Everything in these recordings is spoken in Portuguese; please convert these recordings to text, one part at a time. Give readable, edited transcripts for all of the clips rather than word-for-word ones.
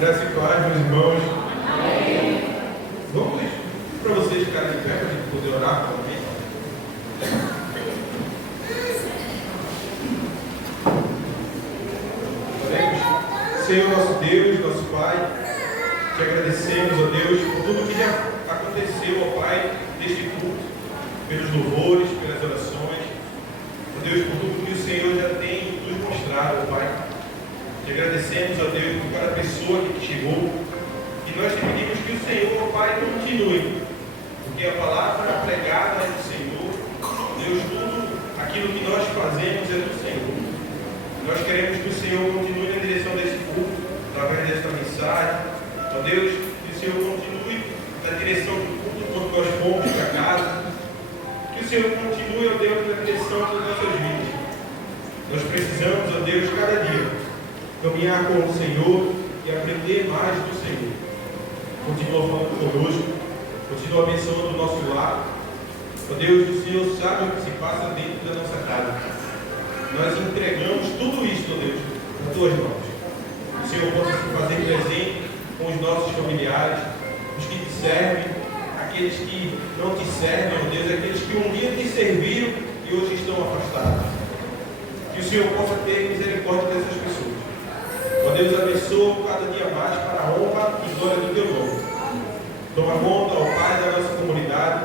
Graças e paz, meus irmãos. Amém. Vamos para vocês ficarem de pé para a gente poder orar também. Oremos. Senhor nosso Deus, nosso Pai, te agradecemos, ó Deus, por tudo que já aconteceu, ó Pai, neste culto, pelos louvores, pelas orações, ó Deus, por tudo que o Senhor já tem nos mostrado, ó Pai. Te agradecemos, ó Deus, por cada pessoa que chegou. E nós te pedimos que o Senhor, ó Pai, continue. Porque a palavra pregada é do Senhor. Deus, tudo aquilo que nós fazemos é do Senhor. Nós queremos que o Senhor continue na direção desse culto, através desta mensagem. Ó Deus, que o Senhor continue na direção do culto quando nós formos para casa. Que o Senhor continue, ó Deus, na direção das nossas vidas. Nós precisamos, ó Deus, cada dia caminhar com o Senhor e aprender mais do Senhor. Continua falando conosco, continua abençoando o nosso lar. Ó Deus, o Senhor sabe o que se passa dentro da nossa casa. Nós entregamos tudo isso, ó Deus, nas tuas mãos. O Senhor possa se fazer presente com os nossos familiares, os que te servem, aqueles que não te servem, ó Deus, aqueles que um dia te serviram e hoje estão afastados. Que o Senhor possa ter misericórdia dessas pessoas. Ó Deus, abençoa cada dia mais para a honra e glória do teu nome. Toma conta, ó Pai, da nossa comunidade.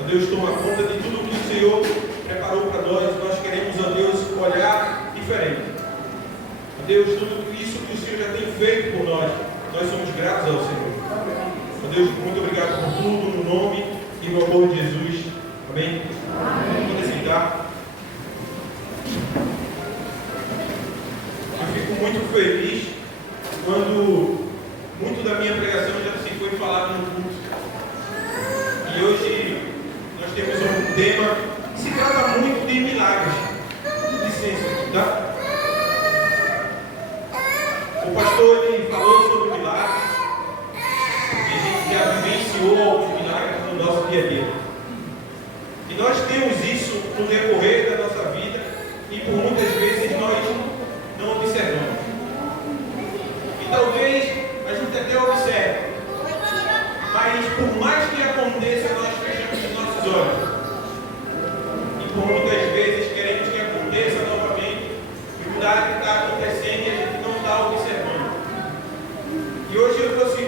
Ó Deus, toma conta de tudo que o Senhor preparou para nós. Nós queremos, ó Deus, olhar diferente. Ó Deus, tudo isso que o Senhor já tem feito por nós, nós somos gratos ao Senhor. Ó Deus, muito obrigado por tudo, no nome e no amor de Jesus. Amém? Amém. Vamos sentar. Eu fico muito feliz quando muito da minha pregação já se foi falado no culto. E hoje nós temos um tema que se trata muito de milagres. Licença aqui, tá? O pastor ele falou sobre milagres. E a gente já vivenciou alguns milagres no nosso dia a dia. E nós temos isso no decorrer da nossa vida e por muitas vezes nós não observamos. E talvez a gente até observe, mas por mais que aconteça, nós fechamos os nossos olhos. E por muitas vezes queremos que aconteça novamente, e o que está acontecendo e a gente não está observando. E hoje eu trouxe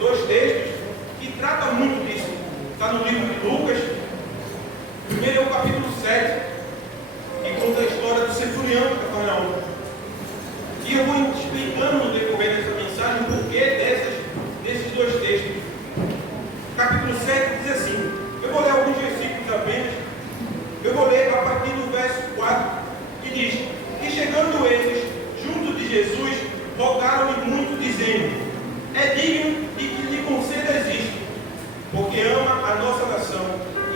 dois textos que tratam muito disso. Está no livro de Lucas. Primeiro é o capítulo 7, que conta a história do centurião de Cafarnaum. E eu vou explicando no decorrer dessa mensagem o porquê desses dois textos. Capítulo 7 diz assim, eu vou ler alguns versículos apenas, eu vou ler a partir do verso 4, que diz, e chegando eles junto de Jesus, rogaram-lhe muito, dizendo, é digno de que lhe concedas isto, porque ama a nossa nação,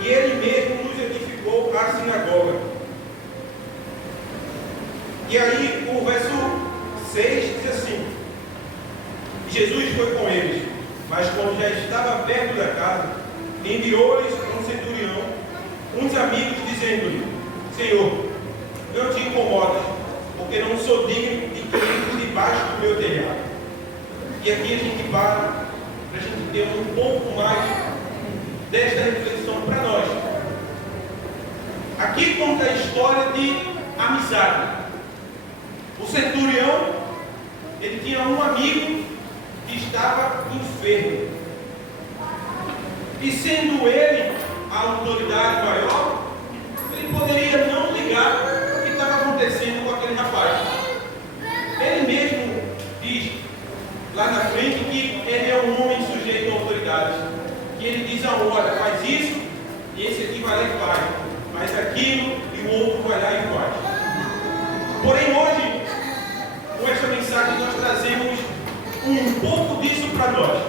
e ele mesmo nos edificou a sinagoga. E aí o verso 6 diz assim, Jesus foi com eles, mas quando já estava perto da casa, enviou-lhes um centurião, uns amigos, dizendo-lhe, Senhor, não te incomodas, porque não sou digno de que entres debaixo do meu telhado. E aqui a gente para a gente ter um pouco mais desta reflexão para nós. Aqui conta a história de amizade. O centurião, ele tinha um amigo que estava enfermo. E sendo ele a autoridade maior, ele poderia não ligar o que estava acontecendo com aquele rapaz. Ele mesmo diz lá na frente que ele é um homem sujeito a autoridades. Que ele diz a um, olha, faz isso, e esse aqui vai lá e faz aquilo, e o outro vai lá e faz. Porém hoje, com esta mensagem nós trazemos um pouco disso para nós.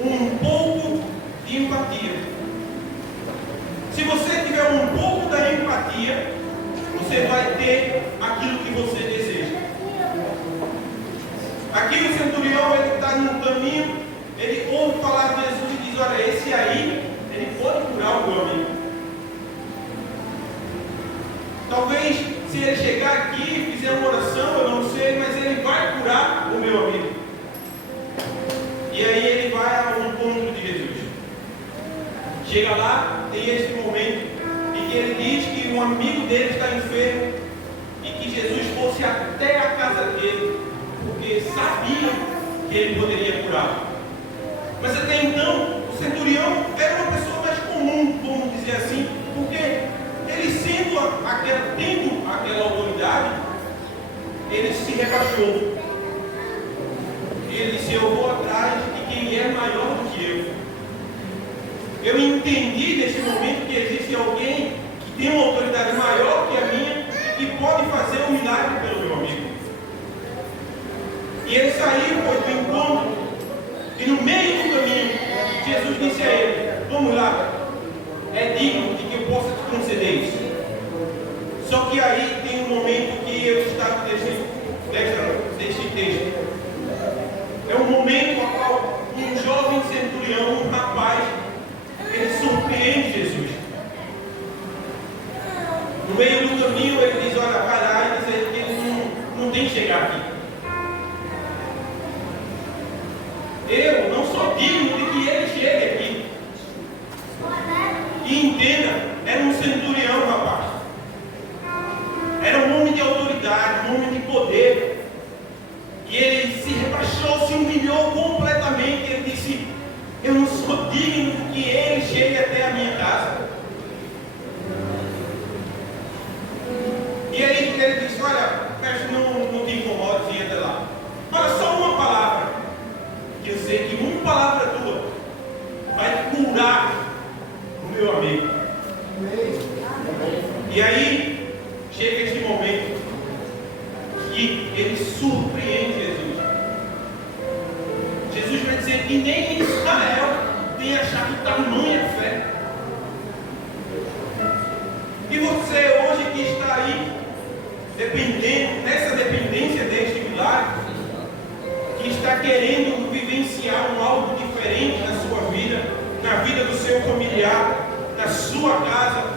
Um pouco de empatia. Se você tiver um pouco da empatia, você vai ter aquilo que você deseja. Aqui o centurião aí ele pode curar o meu amigo. Talvez se ele chegar aqui e fizer uma oração, eu não sei, mas ele vai curar o meu amigo. E aí ele vai ao encontro de Jesus. Chega lá, tem esse momento em que ele diz que um amigo dele está enfermo e que Jesus fosse até a casa dele, porque sabia que ele poderia curar. Mas até então, o centurião era uma pessoa mais comum, vamos dizer assim, porque ele tendo aquela autoridade, ele se rebaixou. Ele disse: eu vou atrás de quem é maior do que eu. Eu entendi nesse momento que existe alguém que tem uma autoridade maior que a minha e que pode fazer um milagre pelo meu amigo. E ele saiu, pois, do encontro, e no meio do caminho, Jesus disse a ele: vamos lá, é digno de que eu possa te conceder isso. Só que aí tem um momento que eu destaco deste texto. É um momento ao qual um jovem centurião, um rapaz, ele surpreende Jesus. No meio do caminho ele diz: olha, parar e dizer que ele não tem que chegar aqui. Eu não sou digno de que ele chegue aqui. E entenda, era um centurião, rapaz. Era um homem de autoridade, um homem de poder. E ele se rebaixou, se humilhou completamente. Ele disse: eu não sou digno de que ele chegue até a minha casa. E aí ele disse: olha, mestre, não te incomode de ir até lá. Olha, só uma palavra, que eu sei que uma palavra tua vai curar o meu amigo. E aí chega este momento que ele surpreende Jesus. Jesus vai dizer que nem em Israel tem achado tamanha fé. E você hoje que está aí, dependendo, nessa dependência deste milagre, que está querendo vivenciar algo diferente na sua vida, na vida do seu familiar, na sua casa,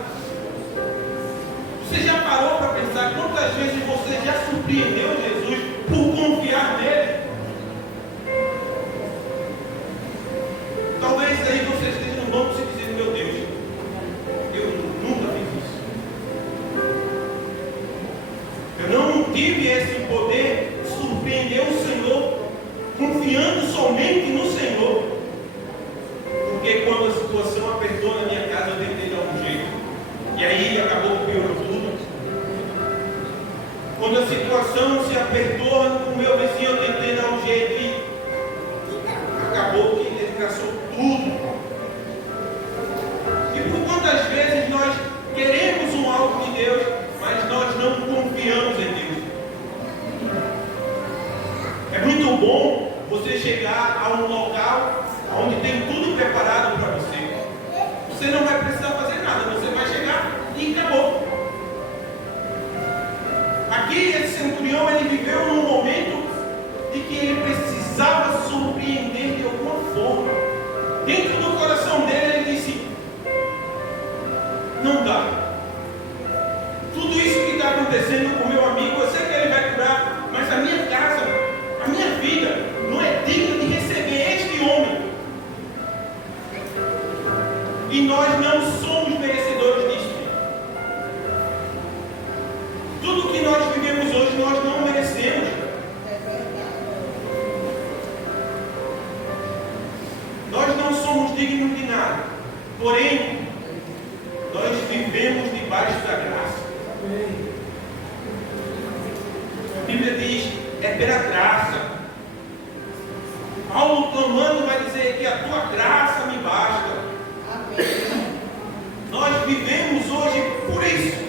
você já parou para pensar quantas vezes você já surpreendeu Jesus por confiar nele? Talvez aí você esteja no banco se dizendo: meu Deus, eu nunca fiz isso. Eu não tive esse poder de surpreender o Senhor, confiando somente no Senhor. Porque quando a situação apertou na minha casa, eu tentei dar um jeito. E aí acabou que piorou tudo. Quando a situação se apertou com o meu vizinho, eu tentei dar um jeito e acabou que desgraçou tudo. E por quantas vezes nós queremos um algo de Deus, mas nós não confiamos em Deus? É muito bom você chegar a um local onde tem tudo preparado para você. Você não vai precisar fazer nada, você vai chegar e acabou. Aqui esse centurião, ele viveu num momento de que ele precisava surpreender de alguma forma. Dentro do coração dele ele disse: não dá. Tudo isso que está acontecendo com o meu amigo, eu sei que ele vai curar, mas a minha casa, a minha vida não é digna de receber este homem. E nós não somos merecedores disso. Tudo que nós vivemos hoje, nós não merecemos. Nós não somos dignos de nada. Porém, nós vivemos debaixo da graça. A Bíblia diz: é pela graça. Paulo clamando vai dizer que a tua graça me basta. Nós vivemos hoje por isso,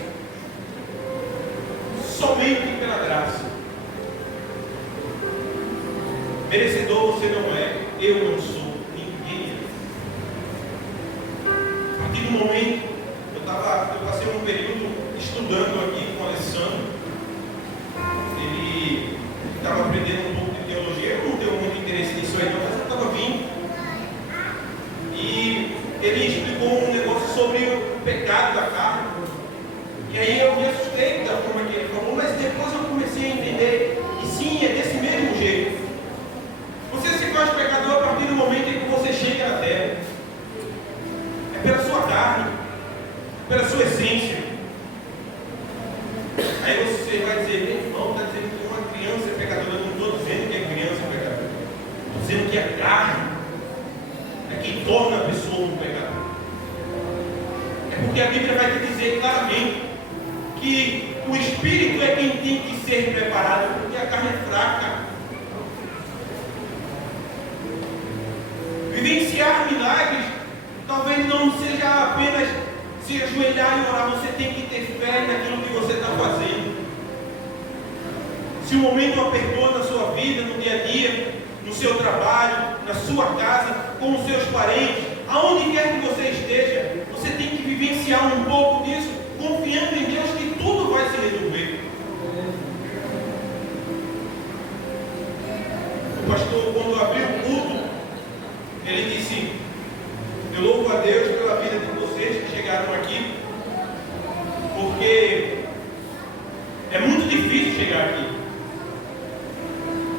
somente pela graça. Merecedor você não é, eu não sou, ninguém é. A partir do momento, eu passei um período estudando aqui com o Alessandro. Ele estava aprendendo um pouco de teologia. Eu não tenho muito interesse nisso aí, mas eu estava vindo. E vai dizer, meu irmão, está dizendo que uma criança é pecadora. Eu não estou dizendo que é criança pecadora. Estou dizendo que a carne é quem torna a pessoa um pecador. É porque a Bíblia vai te dizer claramente que o Espírito é quem tem que ser preparado, porque a carne é fraca. Vivenciar milagres talvez não seja apenas se ajoelhar e orar. Você tem que ter fé naquilo que você está fazendo. Se o momento apertou na sua vida, no dia a dia, no seu trabalho, na sua casa, com os seus parentes, aonde quer que você esteja, você tem que vivenciar um pouco disso, confiando em Deus que tudo vai se resolver. O pastor, quando abriu o culto, ele disse: eu louvo a Deus pela vida de vocês que chegaram aqui, porque é muito difícil chegar aqui.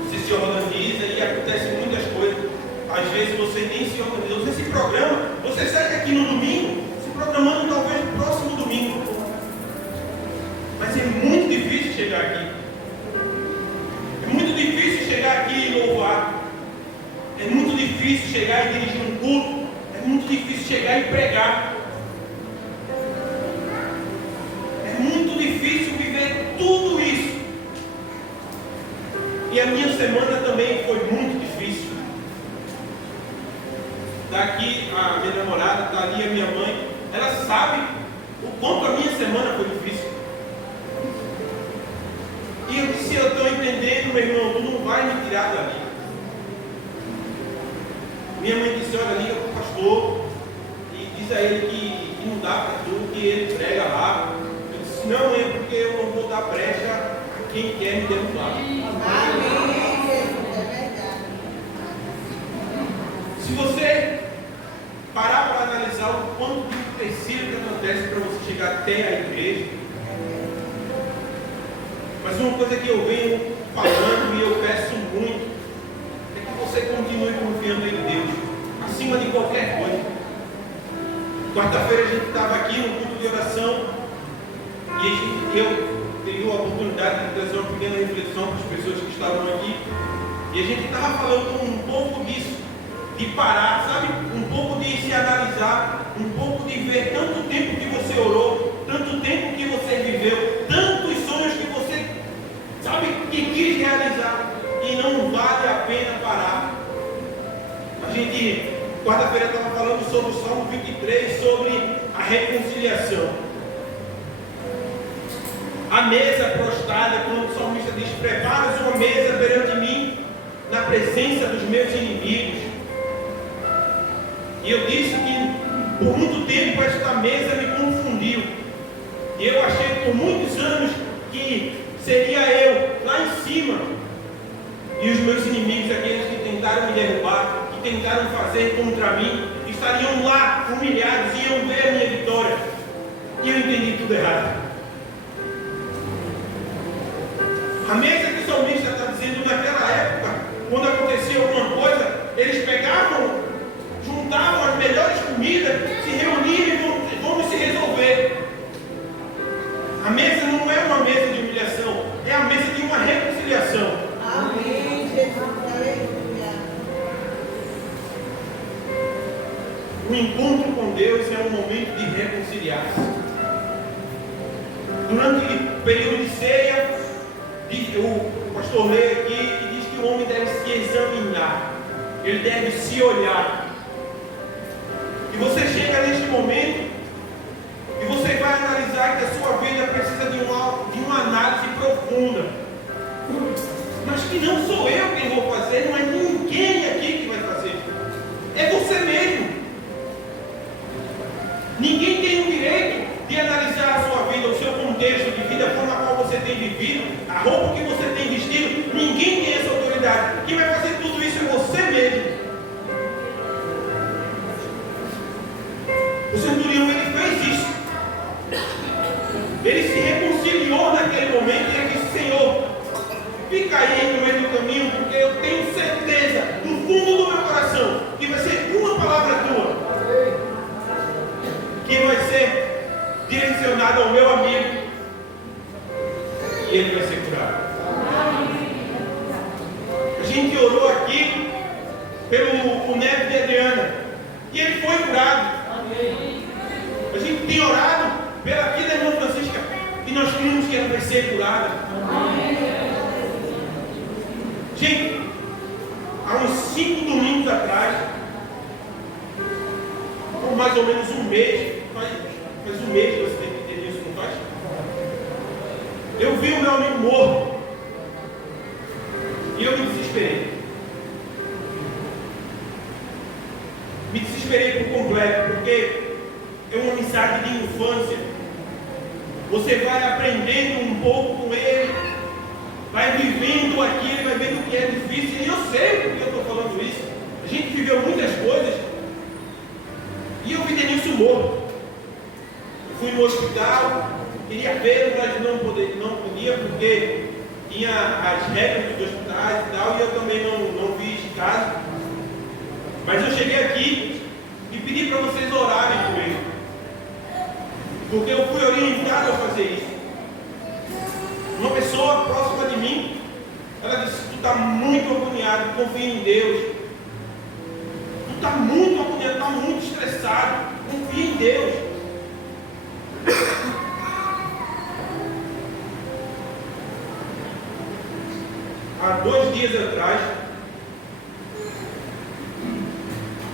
Você se organiza e acontecem muitas coisas. Às vezes você nem se organiza, você se programa, você sai aqui no domingo, se programando talvez no próximo domingo. Mas é muito difícil chegar aqui. É muito difícil chegar aqui e louvar. É muito difícil chegar e dirigir um culto. É muito difícil chegar e pregar. É muito difícil viver tudo isso. E a minha semana também foi muito difícil. Está aqui a minha namorada, está ali a minha mãe. Ela sabe o quanto a minha semana foi difícil. E eu disse: eu estou entendendo, meu irmão, tu não vai me tirar dali. Minha mãe disse: olha, liga para o pastor e diz a ele que não dá para tu, que ele prega lá. Eu disse: não, mãe, é porque eu não vou dar brecha a quem quer me derrubar. Amém. É verdade. Se você parar para analisar o quanto de empecilho que acontece para você chegar até a igreja, mas uma coisa que eu venho falando e eu peço muito é que você continue confiando em Deus, acima de qualquer coisa. Quarta-feira a gente estava aqui no culto de oração e eu tive a oportunidade de trazer uma pequena reflexão para as pessoas que estavam aqui. E a gente estava falando um pouco disso, de parar, sabe? Um pouco de se analisar, um pouco de ver tanto tempo que você orou, tanto tempo que você viveu, tantos sonhos que você, sabe, que quis realizar, e não vale a pena parar. A gente, quarta-feira, estava falando sobre o Salmo 23, sobre a reconciliação. A mesa prostrada, quando o salmista diz: preparas uma mesa perante mim, na presença dos meus inimigos. E eu disse que por muito tempo esta mesa me confundiu. E eu achei por muitos anos que seria eu lá em cima, e os meus inimigos, aqueles que tentaram me derrubar, que tentaram fazer contra mim, estariam lá humilhados e iam ver a minha vitória. E eu entendi tudo errado. A mesa que o salmista está dizendo, naquela época, quando acontecia alguma coisa, eles pegavam, juntavam as melhores comidas, se reuniam e vamos se resolver. A mesa não é uma mesa de humilhação, é a mesa de uma reconciliação. Amém, Jesus, aleluia. O encontro com Deus é um momento de reconciliar-se. Durante o período de ceia, o pastor lê aqui e diz que o homem deve se examinar, ele deve se olhar. E você chega neste momento e você vai analisar que a sua vida precisa de uma análise profunda. Mas que não sou eu quem vou fazer, não é ninguém aqui que vai fazer. É você mesmo. Ninguém tem o direito de analisar a sua vida, o seu contexto de vida, a forma qual você tem vivido, a roupa que você tem vestido. Ninguém tem essa autoridade. Quem vai fazer tudo isso é você mesmo. O centurião, ele fez isso. Ele se reconciliou naquele momento e ele disse: Senhor, fica aí no meio do caminho, porque eu tenho certeza, no fundo do meu coração, que vai ser uma palavra tua que vai ser direcionada ao meu amigo. e ele vai ser curado. A gente orou aqui pelo neto de Adriana e ele foi curado. A gente tem orado pela vida da irmã Francisca e nós cremos que ela vai ser curada. Gente, há uns 5 domingos atrás, por mais ou menos um mês, faz um mês que você tem que ter isso, não faz? Eu vi o meu amigo morto e eu me desesperei. Me desesperei por completo, porque é uma amizade de infância. Você vai aprendendo um pouco com ele, vai vivendo aquilo, vai vendo o que é difícil. E eu sei porque eu estou falando isso. A gente viveu muitas coisas e eu vi Denilson morto. Eu fui no hospital, queria vê-lo, mas não podia porque tinha as regras dos hospitais e tal, e eu também não vi de casa. Mas eu cheguei aqui e pedi para vocês orarem por ele, porque eu fui orientado a fazer isso. Uma pessoa próxima de mim, ela disse: tu está muito agoniado, confia em Deus. Tu está muito agoniado, está muito estressado, confia em Deus. Há 2 dias atrás,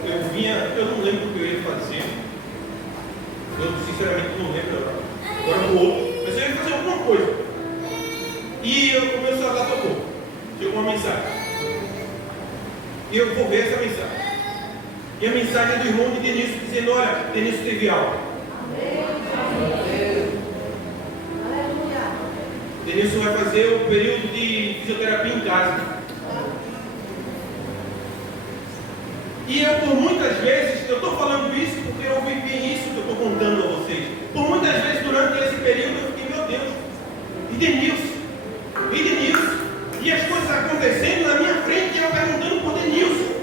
eu não lembro o que eu ia fazer. Eu sinceramente não lembro agora no outro. Mas eu ia fazer alguma coisa. E o meu celular tocou. Chegou uma mensagem. E eu vou ver essa mensagem. E a mensagem é do irmão de Denilson dizendo: olha, Denilson teve alta. Denilson vai fazer o período de fisioterapia em casa. E eu, por muitas vezes, eu estou falando isso porque eu vivi isso que eu estou contando a vocês. Por muitas vezes, durante esse período, eu fiquei: meu Deus, e Denilson? E as coisas acontecendo na minha frente, e eu perguntando por Denilson.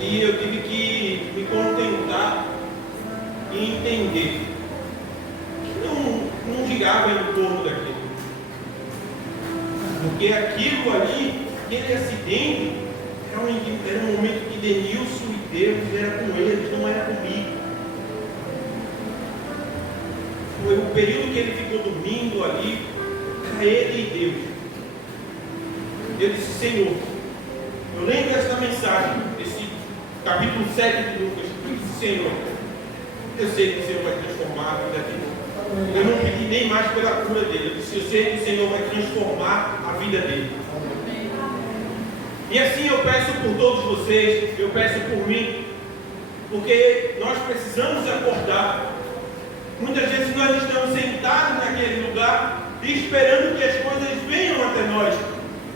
E eu tive que me contentar e entender que não girava em torno daquilo. Porque aquilo ali, aquele acidente, era um momento que Denilson e Deus era com eles, não era comigo. Foi o período que ele ficou dormindo ali, para ele e Deus. Eu disse: Senhor, eu lembro dessa mensagem, desse capítulo 7 de Lucas. Eu disse: Senhor, eu sei que o Senhor vai transformar a vida dele. Eu não pedi nem mais pela cura dele. Eu disse: eu sei que o Senhor vai transformar a vida dele. E assim eu peço por todos vocês, eu peço por mim, porque nós precisamos acordar. Muitas vezes nós estamos sentados naquele lugar e esperando que as coisas venham até nós.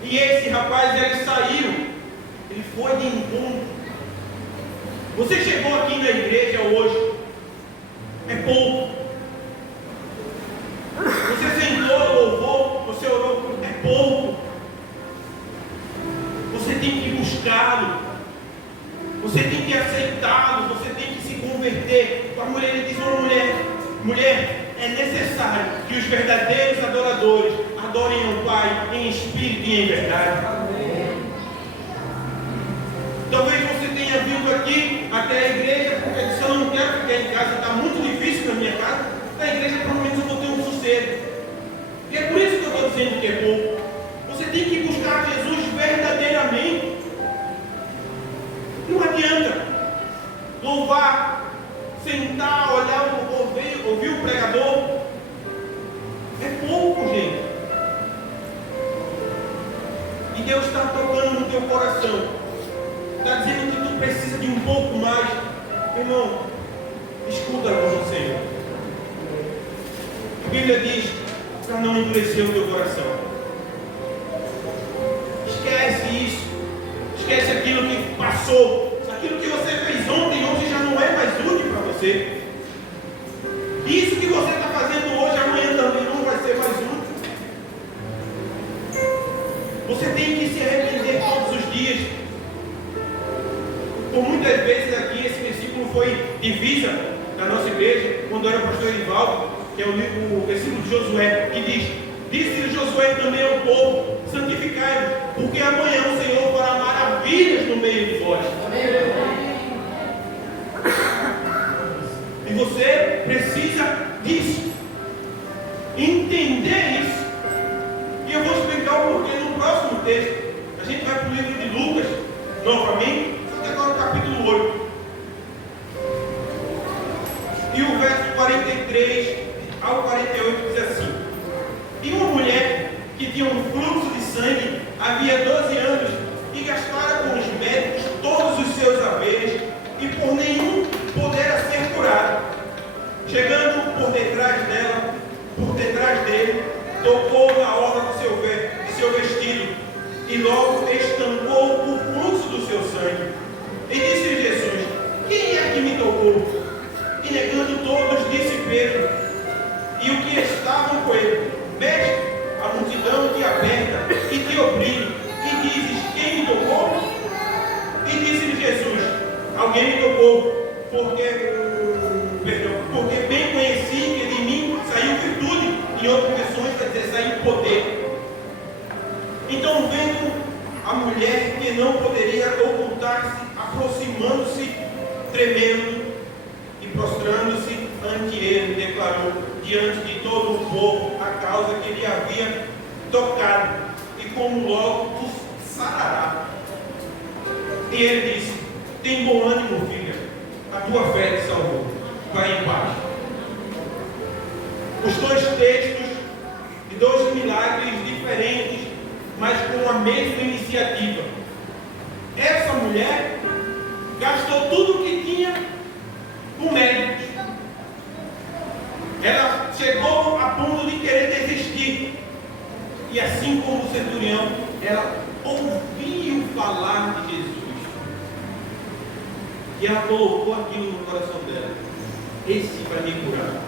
E esse rapaz, ele saiu, ele foi de encontro. Você chegou aqui na igreja hoje, é pouco. Você sentou, louvou, você orou, é pouco. Você tem que buscá-lo, você tem que aceitá-lo, você tem que se converter. A mulher, ele diz: uma mulher, é necessário que os verdadeiros adoradores adorem ao Pai em espírito e em verdade. Talvez você tenha vindo aqui até a igreja porque disse: eu não quero ficar em casa, está muito difícil na minha casa. Na igreja pelo menos eu vou ter um sossego. E é por isso que eu estou dizendo que é pouco. Você tem que buscar Jesus verdadeiramente. Não adianta louvar, sentar, olhar, ouvir o pregador. É pouco, gente. E Deus está tocando no teu coração. Está dizendo que tu precisa de um pouco mais. Irmão, escuta a voz do Senhor. A Bíblia diz para não endurecer o teu coração. Esquece isso. Esquece aquilo que passou. Aquilo que você fez ontem, hoje já não é mais útil para você. Isso que você está fazendo hoje, amanhã também não vai ser mais útil. Você tem que se arrepender todos os dias. Por muitas vezes aqui esse versículo foi divisa da nossa igreja, quando era o pastor Edivaldo. que é o versículo de Josué, que diz: disse Josué também ao povo: santificai-vos, porque amanhã o Senhor fará maravilhas no meio de vós. E você precisa disso, entender isso. E eu vou explicar o porquê no próximo texto. A gente vai para o livro de Lucas novamente, só que agora no capítulo 8. E o verso 43 ao 48 diz assim: e uma mulher que tinha um fluxo de sangue havia 12 anos e gastara com os médicos todos os seus haveres e por nenhum pudera ser curada. Chegando por detrás dele, tocou na orla do seu vestido e logo estancou o fluxo do seu sangue. E disse Jesus: quem é que me tocou? E negando todos, disse Pedro e o que estavam com ele: mestre, a multidão te aperta e te obriga, e dizes: quem me tocou? E disse-lhe Jesus: alguém me tocou, porque bem conheci que de mim saiu virtude, em outras versões vai dizer saiu poder. Então, vendo a mulher que não poderia ocultar-se, aproximando-se, tremendo e prostrando-se ante ele, declarou diante de todo o povo a causa que ele havia tocado e como logo o sarará. E ele disse: tem bom ânimo, filha, a tua fé te salvou, vai em paz. Os dois textos de dois milagres diferentes, mas com a mesma iniciativa. Essa mulher gastou tudo o que tinha com médicos. Ela chegou a ponto de querer desistir. E assim como o centurião, ela ouviu falar de Jesus. E ela colocou aquilo no coração dela: esse vai me curar.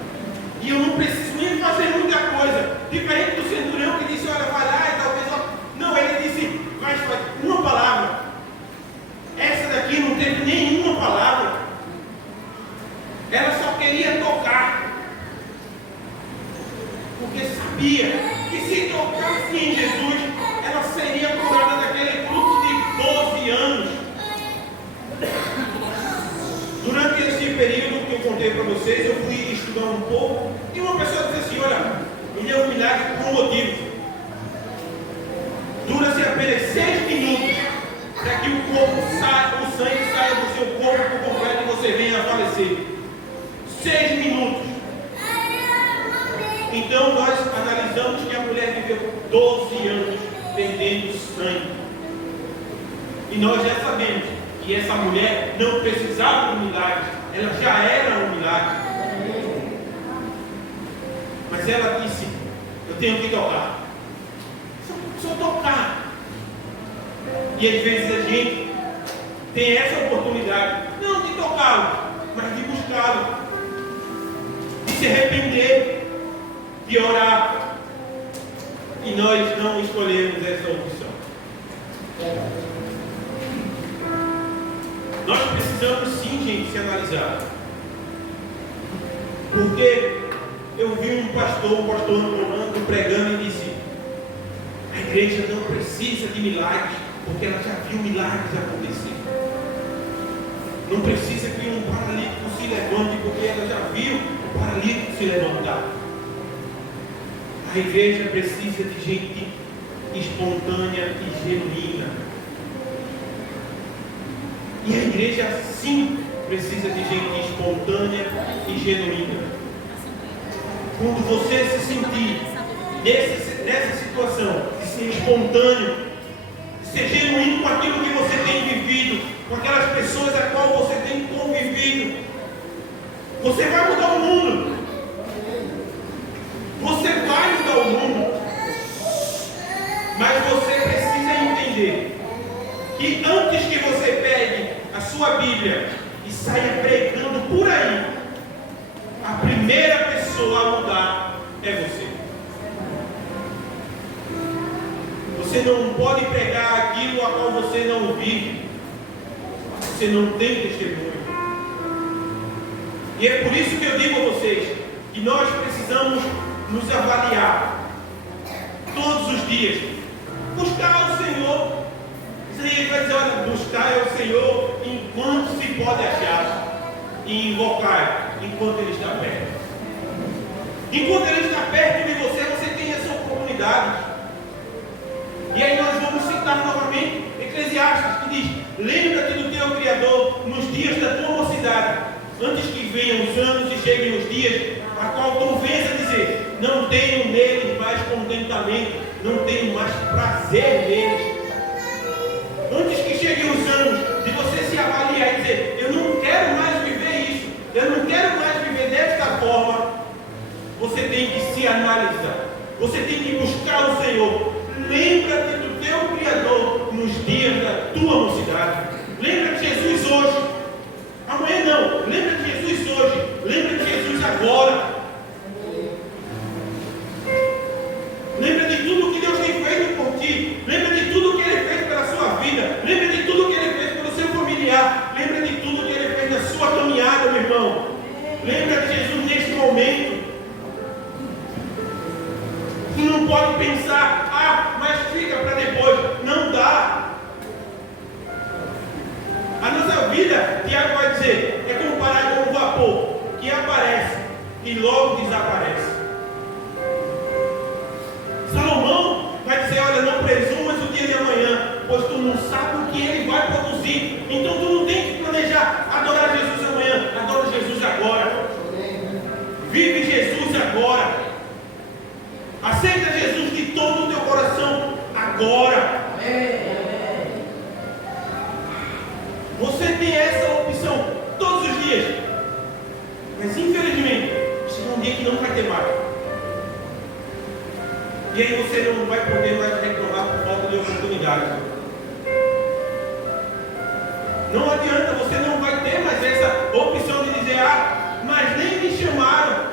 E eu não preciso nem fazer muita coisa. Diferente do centurião que disse: olha, vai lá e talvez... Não, ele disse: vai uma palavra. Essa daqui não teve nenhuma palavra. Ela só queria tocar. Porque sabia que se tocasse em Jesus, ela seria curada daquele fluxo de 12 anos. Durante esse período que eu contei para vocês, eu fui estudar um pouco, e uma pessoa disse assim: olha, ele é um milagre por um motivo. Dura-se apenas 6 minutos para que o sangue saia do seu corpo por completo e você venha a falecer. 6 minutos. Então nós analisamos que a mulher viveu 12 anos perdendo sangue. E nós já sabemos que essa mulher não precisava de um milagre, ela já era um milagre. Mas ela disse: eu tenho que tocar. Só tocar. E às vezes a gente tem essa oportunidade, não de tocá-lo, mas de buscá-lo, de se arrepender, de orar. E nós não escolhemos essa opção. Nós precisamos sim, gente, se analisar. Porque eu vi um pastor angolano pregando e disse: a igreja não precisa de milagres, porque ela já viu milagres acontecer. Não precisa que um paralítico se levante, porque ela já viu o paralítico se levantar. A igreja precisa de gente espontânea e genuína. E a igreja sim precisa de gente espontânea e genuína. Quando você se sentir nessa situação, de ser espontâneo, de ser genuíno com aquilo que você tem vivido, com aquelas pessoas a qual você tem convivido, você vai mudar o mundo. Você vai mudar o mundo. Mas você precisa entender que antes que você pegue a sua Bíblia e saia pregando por aí, a primeira pessoa a mudar é você. Você não pode pregar aquilo a qual você não vive. Você não tem testemunho. E é por isso que eu digo a vocês que nós precisamos precisamos nos avaliar todos os dias. Buscar o Senhor. Ele vai dizer, olha, buscar o Senhor enquanto se pode achar. E invocar enquanto Ele está perto. Enquanto Ele está perto de você, você tem essa oportunidade. E aí nós vamos citar novamente Eclesiastes, que diz: lembra-te do teu Criador nos dias da tua mocidade, antes que venham os anos e cheguem os dias a qual tu vens a dizer: não tenho neles mais contentamento, não tenho mais prazer neles. Antes que cheguem os anos de você se avaliar e dizer: eu não quero mais viver isso, eu não quero mais viver desta forma, você tem que se analisar, você tem que buscar o Senhor. Lembra-te do teu Criador nos dias da tua mocidade. Lembra de Jesus hoje. Amanhã não. Lembra de Jesus hoje. Lembra de Jesus agora. Lembra de tudo que Deus tem feito por ti. Lembra de tudo que Ele fez pela sua vida. Lembra de tudo que Ele fez pelo seu familiar. Lembra de tudo que Ele fez na sua caminhada, meu irmão. Lembra de Jesus neste momento. Tu não pode pensar: mas fica para depois. Não dá. A nossa vida, Tiago vai dizer, é comparada com um vapor que aparece e logo desaparece. Salomão vai dizer: olha, não presumas o dia de amanhã, pois tu não sabe o que ele vai produzir. Então tu não tem que planejar adorar Jesus amanhã. Adora Jesus agora. Vive Jesus agora. Aceita Jesus de todo o teu coração agora. Você tem essa opção todos os dias. Mas infelizmente, chega um dia que não vai ter mais. E aí você não vai poder mais reclamar por falta de oportunidade. Não adianta, você não vai ter mais essa opção de dizer: mas nem me chamaram.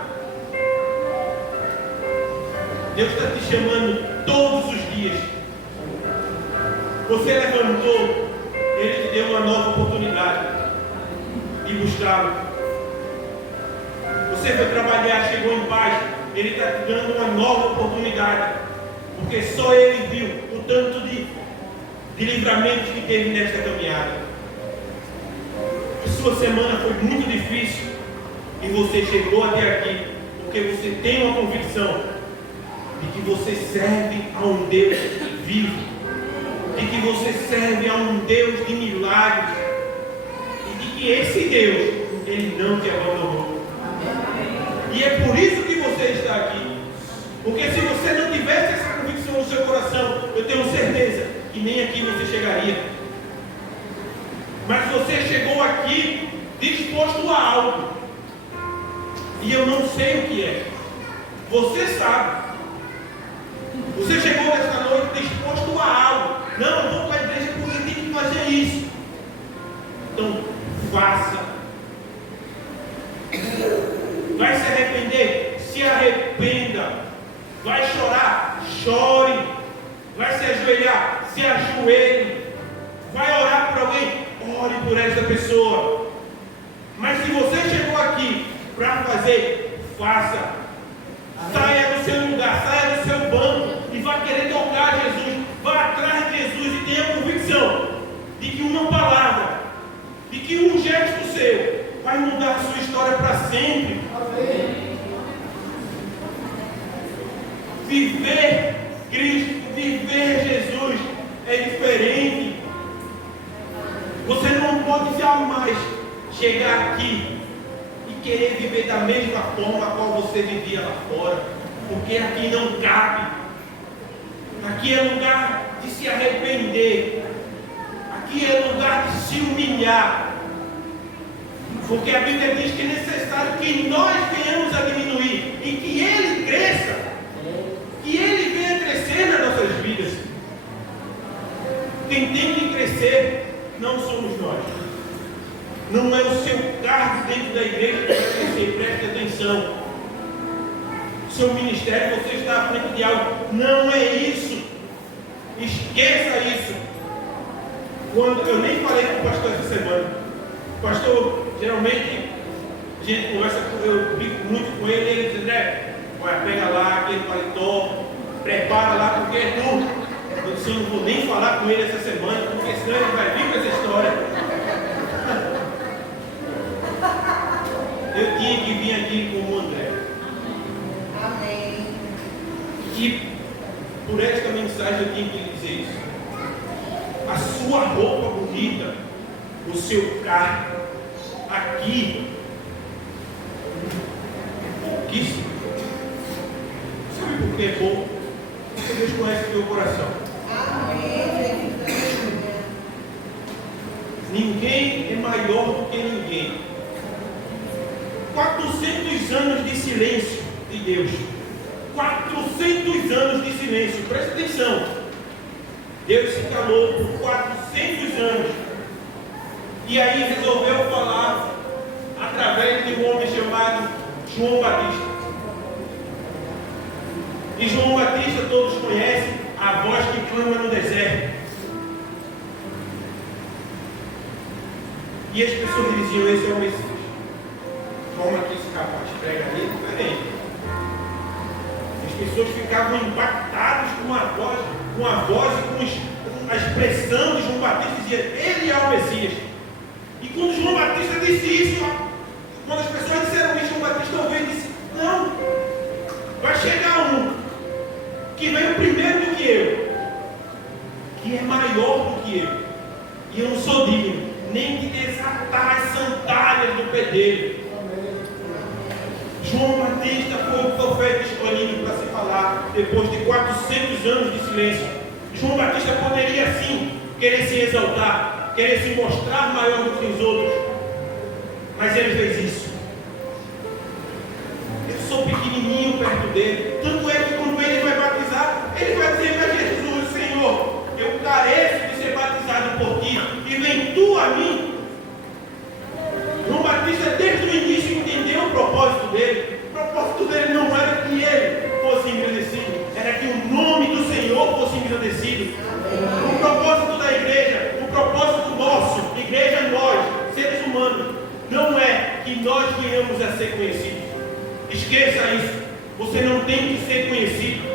Deus está te chamando todos os dias. Você levantou, Ele te deu uma nova oportunidade de buscá-lo. Você foi trabalhar, chegou em paz, Ele está te dando uma nova oportunidade, porque só Ele viu o tanto de livramentos que teve nesta caminhada. A sua semana foi muito difícil e você chegou até aqui porque você tem uma convicção de que você serve a um Deus vivo, de que você serve a um Deus de milagres, e de que esse Deus, Ele não te abandonou. E é por isso que você está aqui, porque se você não tivesse essa convicção no seu coração, eu tenho certeza que nem aqui você chegaria. Mas você chegou aqui disposto a algo, e eu não sei o que é. Você sabe. Você chegou nesta noite disposto a algo. Não, eu vou para a igreja porque eu tenho que fazer isso. Então, faça. Vai se arrepender? Se arrependa. Vai chorar? Chore. Vai se ajoelhar? Se ajoelhe. Vai orar por alguém? Ore por essa pessoa. Mas se você chegou aqui para fazer, faça. Saia do seu lugar, saia do seu banco e vá querer tocar Jesus. Vá atrás de Jesus e tenha a convicção de que uma palavra, de que um gesto seu vai mudar a sua história para sempre. Amém. Viver Cristo, viver Jesus é diferente. Você não pode jamais chegar aqui e querer viver da mesma forma a qual você vivia lá fora, porque aqui não cabe. Aqui é lugar de se arrepender, aqui é lugar de se humilhar, porque a Bíblia diz que é necessário que nós venhamos a diminuir e que Ele cresça, que Ele venha crescer nas nossas vidas. Quem tem que crescer não somos nós. Não é o seu cargo dentro da igreja que vai crescer, preste atenção. Seu ministério, você está à frente de algo. Não é isso. Esqueça isso. Quando eu nem falei com o pastor essa semana. O pastor, geralmente, a gente conversa, eu brinco muito com ele e ele diz: André, Olha, pega lá aquele paletó, prepara lá, porque eu disse, eu não vou nem falar com ele essa semana, porque senão ele vai vir com essa história. Eu tinha que vir aqui com o André. Amém. E por esta mensagem eu tinha que lhe dizer isso. A sua roupa bonita, o seu carro, aqui, pouquíssimo. Sabe por que é bom? Porque Deus conhece o teu coração. Amém. Ninguém é maior do que ninguém. 400 anos de silêncio de Deus. 400 anos de silêncio. Presta atenção. Deus se calou por 400 anos. E aí resolveu falar através de um homem chamado João Batista. E João Batista todos conhecem, a voz que clama no deserto. E as pessoas diziam, esse é o Messias. Como que esse rapaz prega ali, diferente. As pessoas ficavam impactadas com a voz e com a expressão de João Batista, dizia, ele é o Messias. E quando João Batista disse isso, quando as pessoas disseram isso, João Batista ouviu e disse, não, vai chegar um que veio primeiro do que eu, que é maior do que eu, e eu não sou digno nem de desatar as sandálias do pé dele. João Batista foi o profeta escolhido para se falar depois de 400 anos de silêncio. João Batista poderia sim querer se exaltar, querer se mostrar maior do que os outros, mas ele fez isso. Eu sou pequenininho perto dele. Tanto é que quando ele vai batizar, ele vai dizer para Jesus, Senhor, eu careço de ser batizado por ti, e vem tu a mim. João Batista desde o início entendeu o propósito dele. O propósito dele não era que ele fosse engrandecido, era que o nome do Senhor fosse engrandecido. O propósito da igreja, o propósito nosso, igreja nós, seres humanos, não é que nós venhamos a ser conhecidos. Esqueça isso. Você não tem que ser conhecido.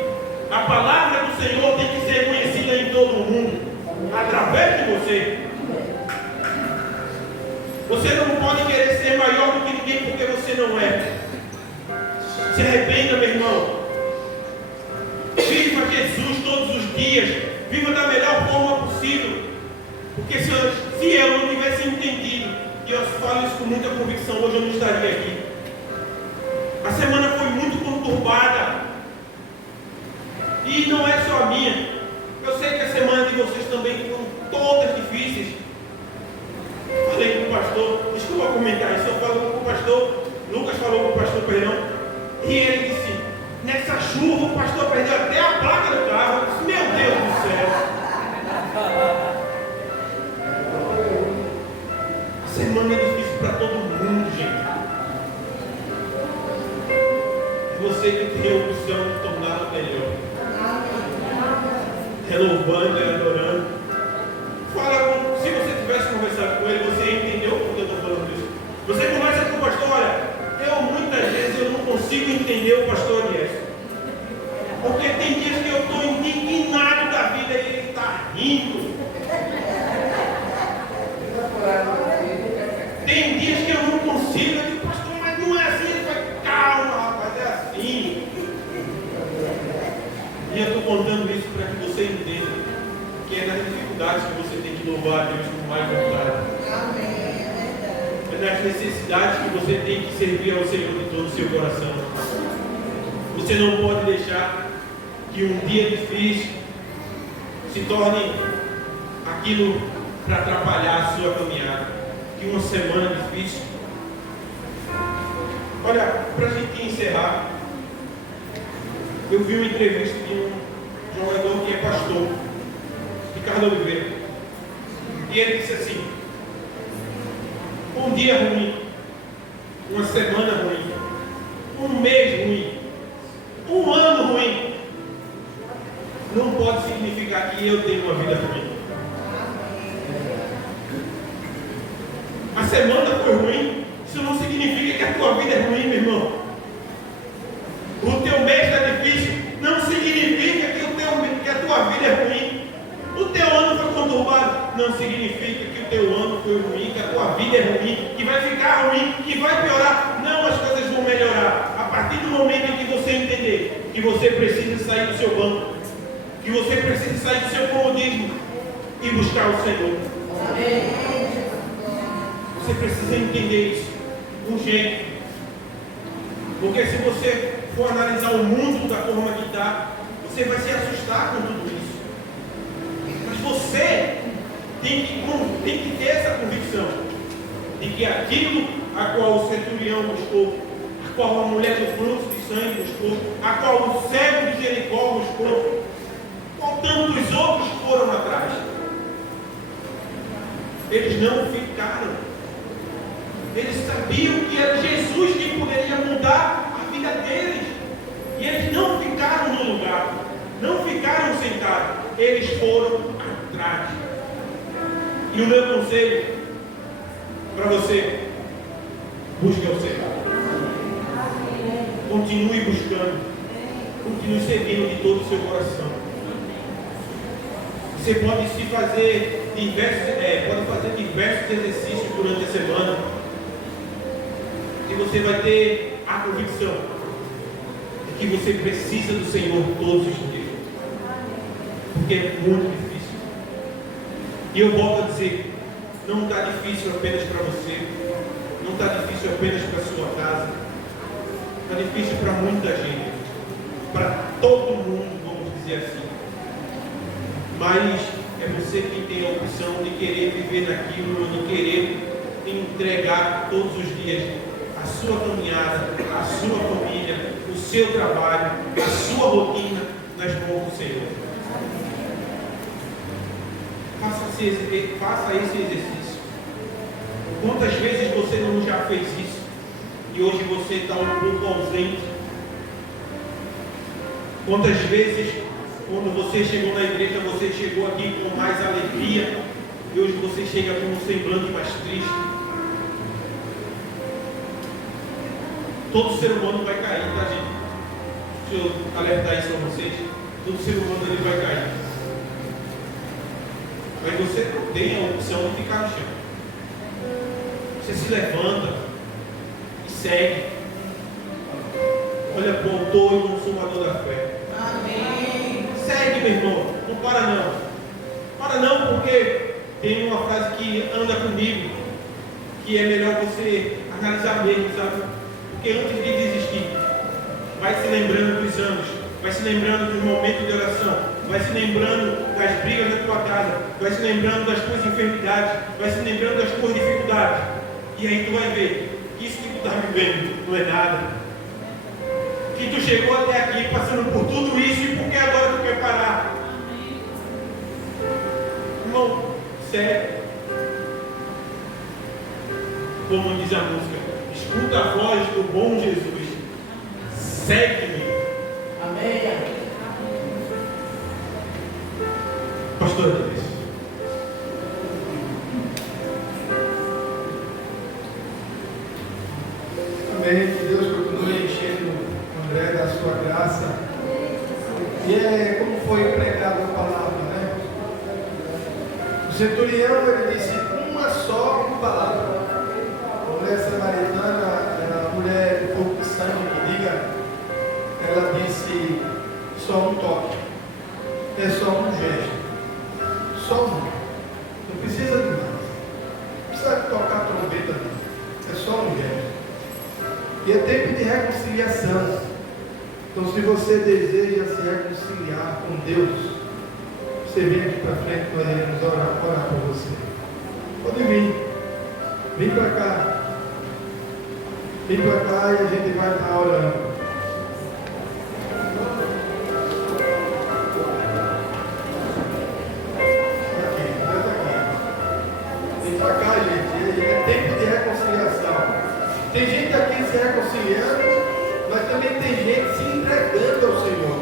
A palavra do Senhor tem que ser conhecida em todo o mundo, através de você. Você não pode querer ser maior do que ninguém porque você não é. Se arrependa, meu irmão. Viva Jesus todos os dias. Viva da melhor forma possível. Porque se eu não tivesse entendido, e eu falo isso com muita convicção, hoje eu não estaria aqui. A semana foi muito conturbada. E não é só a minha. Eu sei que a semana de vocês também foram todas difíceis. Falei com o pastor, desculpa comentar isso, eu falo com o pastor, Lucas falou com o pastor, perdão, e ele disse, nessa chuva o pastor perdeu até a placa do carro. Eu disse, meu Deus do céu. A semana é difícil para todo mundo, gente. É você que tem a opção de torná-lo melhor. Renovando e adorando. Fala com, se você tivesse conversado com ele, você entendeu por que eu estou falando isso? Você conversa com o pastor, olha, eu muitas vezes eu não consigo entender o pastor Elias. Porque tem dias que eu estou indignado da vida e ele está rindo. Tem dias que eu não consigo, eu digo, pastor, mas não é assim. Ele fala, calma, rapaz, é assim. E eu estou contando isso para que você entenda que é nas dificuldades que você tem que louvar a Deus com mais vontade. É nas necessidades que você tem que servir ao Senhor de todo o seu coração. Você não pode deixar que um dia difícil se torne aquilo para atrapalhar a sua caminhada. Que uma semana difícil. Olha, para a gente encerrar, eu vi uma entrevista de um jogador que é pastor, Ricardo Oliveira, e ele disse assim: um dia ruim, uma semana ruim, um mês ruim, um ano ruim, não pode significar que eu tenho uma vida ruim. A semana foi ruim, isso não significa que a tua vida é ruim, meu irmão. O teu conturbado, não significa que o teu ano foi ruim, que a tua vida é ruim, que vai ficar ruim, que vai piorar. Não, as coisas vão melhorar. A partir do momento em que você entender que você precisa sair do seu banco, que você precisa sair do seu comodismo e buscar o Senhor. Você precisa entender isso, urgente. Porque se você for analisar o mundo da forma que está, você vai se assustar com tudo isso. Mas você tem que ter essa convicção de que aquilo a qual o centurião buscou, a qual a mulher do fluxo de sangue buscou, a qual o cego de Jericó buscou, qual tantos outros foram atrás, eles não ficaram. Eles sabiam que era Jesus quem poderia mudar a vida deles. E eles não ficaram no lugar, não ficaram sentados, eles foram atrás. E o meu conselho para você: busque ao Senhor. Continue buscando, continue servindo de todo o seu coração. Você pode fazer diversos exercícios durante a semana, e você vai ter a convicção de que você precisa do Senhor todos os dias, porque é muito difícil. E eu volto a dizer, não está difícil apenas para você, não está difícil apenas para a sua casa, está difícil para muita gente, para todo mundo, vamos dizer assim. Mas é você quem tem a opção de querer viver naquilo, de querer entregar todos os dias a sua caminhada, a sua família, o seu trabalho, a sua rotina nas mãos do Senhor. Faça esse exercício. Quantas vezes você não já fez isso e hoje você está um pouco ausente? Quantas vezes, quando você chegou na igreja, você chegou aqui com mais alegria e hoje você chega com um semblante mais triste? Todo ser humano vai cair, tá, gente? Deixa eu alertar isso para vocês. Todo ser humano ele vai cair. Mas você não tem a opção de ficar no chão. Você se levanta e segue. Olha para o autor e consumador da fé. Amém. Segue, meu irmão. Não para não. Para não, porque tem uma frase que anda comigo, que é melhor você analisar mesmo, sabe? Porque antes de desistir, vai se lembrando dos anos, vai se lembrando dos momentos de oração, vai se lembrando das brigas da tua casa, vai se lembrando das tuas enfermidades, vai se lembrando das tuas dificuldades. E aí tu vai ver que isso que tu está vivendo não é nada. Que tu chegou até aqui passando por tudo isso e por que agora tu quer parar? Irmão, sério. Como diz a música, escuta a voz do bom Jesus. Segue-me. Amém. Pastor Andrés. Amém. Que Deus continue enchendo o André da sua graça. E é como foi pregado a palavra, né? O centurião, ele disse uma só palavra. A mulher samaritana, a mulher do fogo de sangue que diga, ela disse só um toque. É só um gesto. Só um. Não precisa de mais. Não precisa tocar trombeta, não. É só um gesto. E é tempo de reconciliação. Então, se você deseja se reconciliar com Deus, você vem aqui para frente, nós iremos orar por você. Pode vir. Vem para cá. Vem para cá e a gente vai estar orando. Aqui, traz aqui. Vem para cá, gente. É tempo de reconciliação. Tem gente aqui se reconciliando, mas também tem gente se entregando ao Senhor,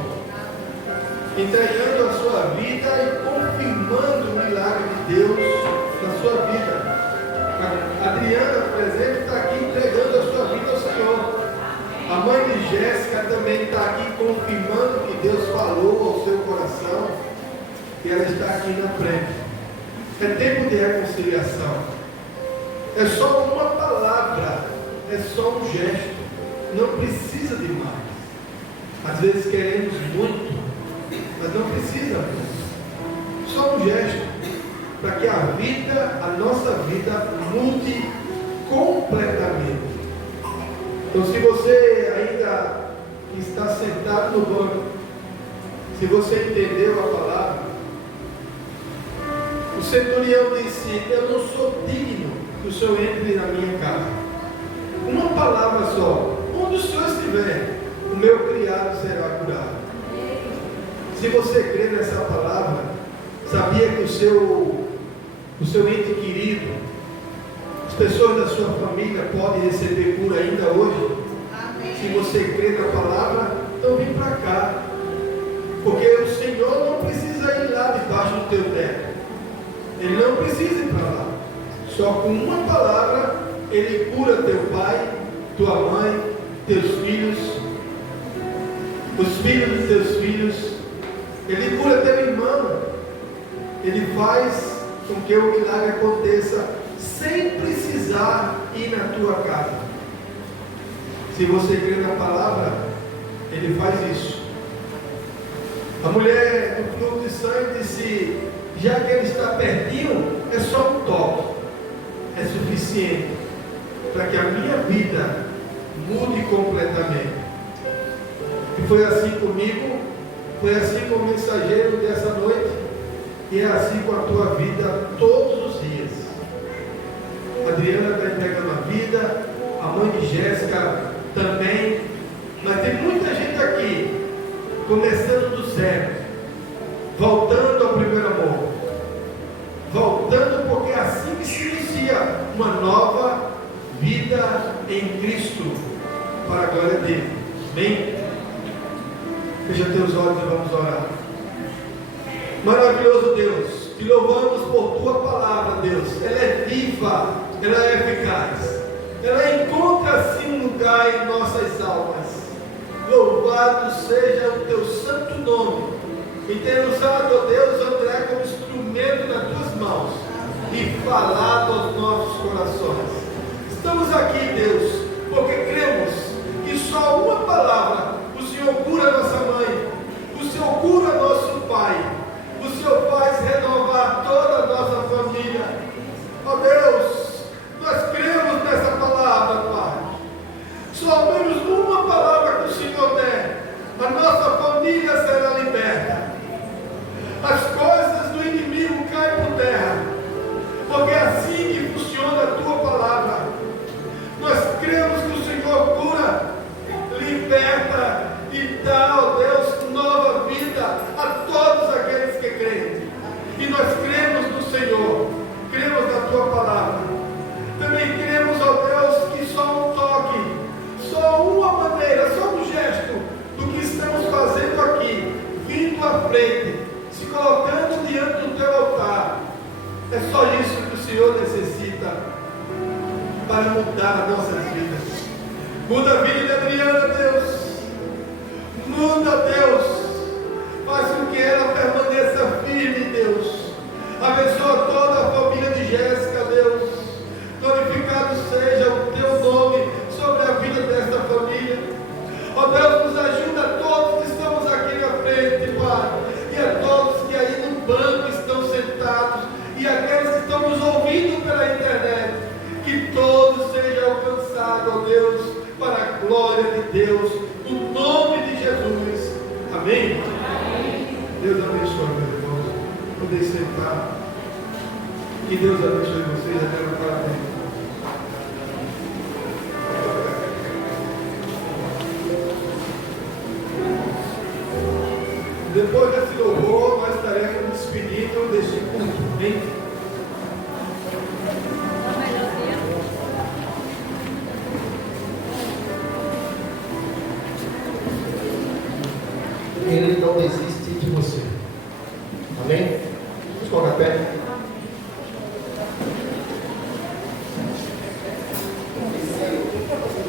entregando a sua vida e confirmando o milagre de Deus na sua vida. A Adriana, por exemplo, está aqui entregando a sua vida ao Senhor. A mãe de Jéssica também está aqui confirmando que Deus falou ao seu coração, e ela está aqui na frente. É tempo de reconciliação. É só uma palavra, é só um gesto. Não precisa de mais. Às vezes queremos muito, mas não precisa muito. Só um gesto, para que a nossa vida mude completamente. Então, se você ainda está sentado no banco, se você entendeu a palavra, o centurião disse: eu não sou digno que o Senhor entre na minha casa. Uma palavra só: onde o Senhor estiver, o meu criado será curado. Se você crê nessa palavra, sabia que o seu ente querido, as pessoas da sua família podem receber cura ainda hoje? Amém. Se você crê na palavra, então vem para cá. Porque o Senhor não precisa ir lá debaixo do teu teto. Ele não precisa ir para lá. Só com uma palavra, Ele cura teu pai, tua mãe, teus filhos, os filhos dos teus filhos. Ele cura teu irmão. Ele faz com que o milagre aconteça sem precisar ir na tua casa. Se você crê na palavra, Ele faz isso. A mulher do fluxo de sangue disse: já que Ele está pertinho, é só um toque, é suficiente para que a minha vida mude completamente. E foi assim comigo, foi assim com o mensageiro dessa noite, e é assim com a tua vida todos os dias. A Adriana está entregando a vida, a mãe de Jéssica também, mas tem muita gente aqui começando do zero, voltando ao primeiro amor, voltando, porque é assim que se inicia uma nova vida em Cristo, para a glória dele. Amém? Fecha teus olhos e vamos orar. Maravilhoso Deus, te louvamos por tua palavra, Deus. Ela é viva, ela é eficaz, ela encontra-se um lugar em nossas almas. Louvado seja o teu santo nome, e ter usado, ó Deus, André como instrumento nas tuas mãos e falado aos nossos corações. Estamos aqui, Deus, porque cremos que só uma palavra o Senhor cura nossa mãe, o Senhor cura nosso pai, o Senhor faz renovar toda a nossa família. Ó Deus, nós cremos nessa palavra, Pai. Só ao menos uma palavra que o Senhor der, a nossa família será liberta. As coisas do inimigo caem por terra, porque é assim que funciona a tua palavra. Nós cremos que o Senhor cura, liberta e dá, ó Deus, nova vida a todos aqueles que creem. E nós cremos no Senhor, cremos na tua palavra. Também cremos, ó Deus, que só um toque, só uma maneira, só um gesto do que estamos fazendo aqui, vindo à frente, se colocando diante do teu altar, é só isso que o Senhor necessita para mudar as nossas vidas. Muda a vida de Adriana, Deus. Muda, Deus. Faz com que ela permaneça firme, Deus. Abençoa toda a família de Jéssica, Deus. Glorificado seja o teu nome sobre a vida desta família. Ó Deus, nos ajuda a todos que estamos aqui na frente, Pai, e a todos que aí no banco estão sentados, e aqueles que estão nos ouvindo pela internet, que todos sejam alcançados, ó Deus, para a glória de Deus, no nome de Jesus. Amém? Amém. Deus abençoe, meus irmãos. Podem sentar. Que Deus abençoe vocês até o parabéns. Depois desse louvor, nós estaremos despedindo deste culto. Amém? Ele não desiste de você. Amém? Vamos colocar pé.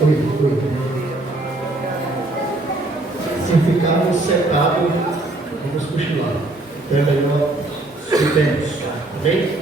Oi. Se ficarmos sentados, vamos cochilar. Então é melhor se temos. Amém?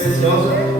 preciosa